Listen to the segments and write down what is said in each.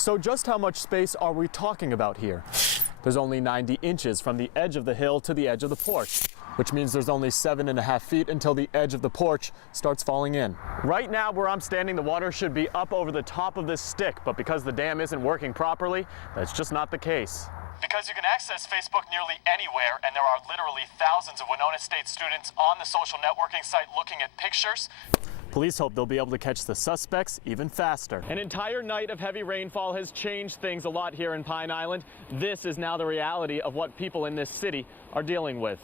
So just how much space are we talking about here? There's only 90 inches from the edge of the hill to the edge of the porch, which means there's only 7.5 feet until the edge of the porch starts falling in. Right now where I'm standing, the water should be up over the top of this stick, but because the dam isn't working properly, that's just not the case. Because you can access Facebook nearly anywhere, and there are literally thousands of Winona State students on the social networking site looking at pictures, police hope they'll be able to catch the suspects even faster. An entire night of heavy rainfall has changed things a lot here in Pine Island. This is now the reality of what people in this city are dealing with.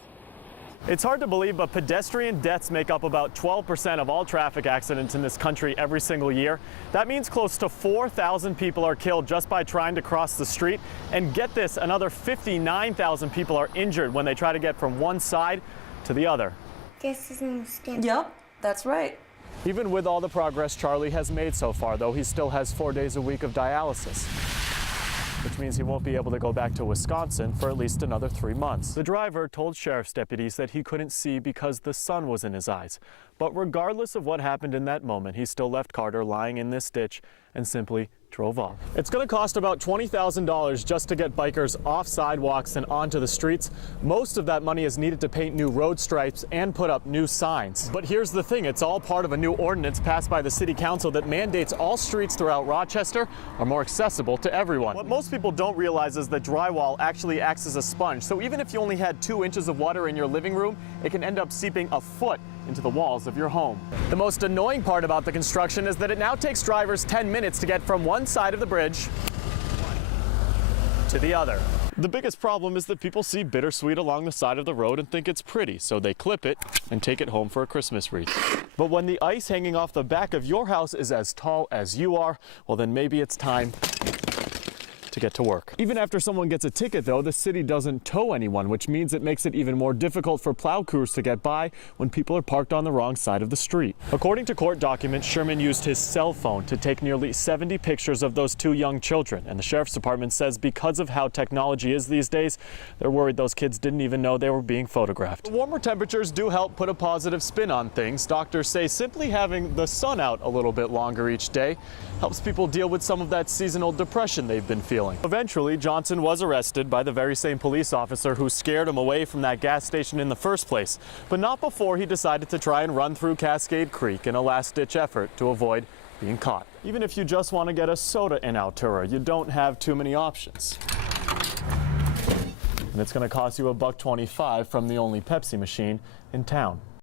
It's hard to believe, but pedestrian deaths make up about 12% of all traffic accidents in this country every single year. That means close to 4,000 people are killed just by trying to cross the street. And get this, another 59,000 people are injured when they try to get from one side to the other. Yep, that's right. Even with all the progress Charlie has made so far, though, he still has 4 days a week of dialysis, which means he won't be able to go back to Wisconsin for at least another 3 months. The driver told sheriff's deputies that he couldn't see because the sun was in his eyes. But regardless of what happened in that moment, he still left Carter lying in this ditch and simply drove off. It's going to cost about $20,000 just to get bikers off sidewalks and onto the streets. Most of that money is needed to paint new road stripes and put up new signs. But here's the thing, it's all part of a new ordinance passed by the City Council that mandates all streets throughout Rochester are more accessible to everyone. What most people don't realize is that drywall actually acts as a sponge. So even if you only had 2 inches of water in your living room, it can end up seeping a foot into the walls of your home. The most annoying part about the construction is that it now takes drivers 10 minutes to get from one side of the bridge to the other. The biggest problem is that people see bittersweet along the side of the road and think it's pretty, so they clip it and take it home for a Christmas wreath. But when the ice hanging off the back of your house is as tall as you are, well then maybe it's time to get to work. Even after someone gets a ticket, though, the city doesn't tow anyone, which means it makes it even more difficult for plow crews to get by when people are parked on the wrong side of the street. According to court documents, Sherman used his cell phone to take nearly 70 pictures of those 2 young children, and the sheriff's department says because of how technology is these days, they're worried those kids didn't even know they were being photographed. The warmer temperatures do help put a positive spin on things. Doctors say simply having the sun out a little bit longer each day helps people deal with some of that seasonal depression they've been feeling. Eventually, Johnson was arrested by the very same police officer who scared him away from that gas station in the first place, but not before he decided to try and run through Cascade Creek in a last-ditch effort to avoid being caught. Even if you just want to get a soda in Altura, you don't have too many options. And it's going to cost you $1.25 from the only Pepsi machine in town.